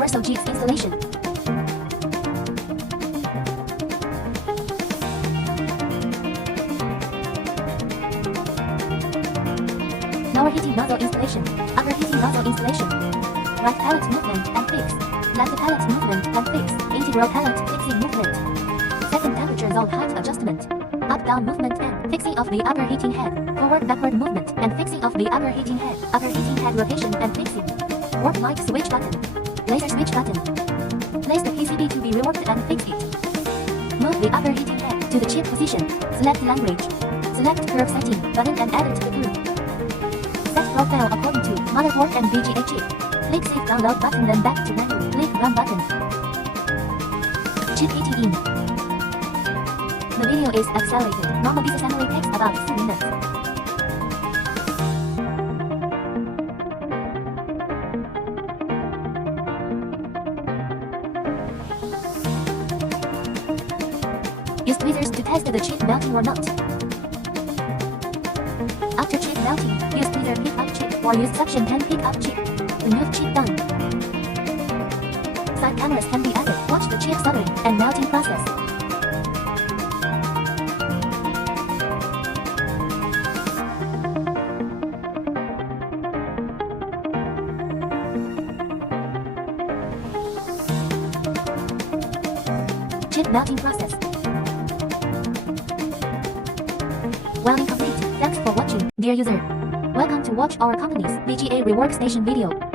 Universal jigs installation. Lower heating nozzle installation. Upper heating nozzle installation. Right pallet movement and fix. Left pallet movement and fix. Integral pallet fixing movement. Second temperature zone height adjustment. Up-down movement and fixing of the upper heating head. Forward-backward movement and fixing of the upper heating head. Upper heating head rotation and fixing. Warp light switch button. Laser switch button. Place the PCB to be reworked and fix it. Move the upper heating head to the chip position. Select language. Select curve setting button and add it to the group. Set profile according to motherboard and BGA chip. Click save download button then back to menu. Click run button. Chip heating in. The video is accelerated. Normal disassembly takes about 4 minutes. Use tweezers to test the chip melting or not. After chip melting, use tweezer pick up chip or use suction pen pick up chip. Remove chip done. Side cameras can be added. Watch the chip soldering and melting process. Chip melting process. Welding complete. Thanks for watching, dear user. Welcome to watch our company's BGA Rework Station video.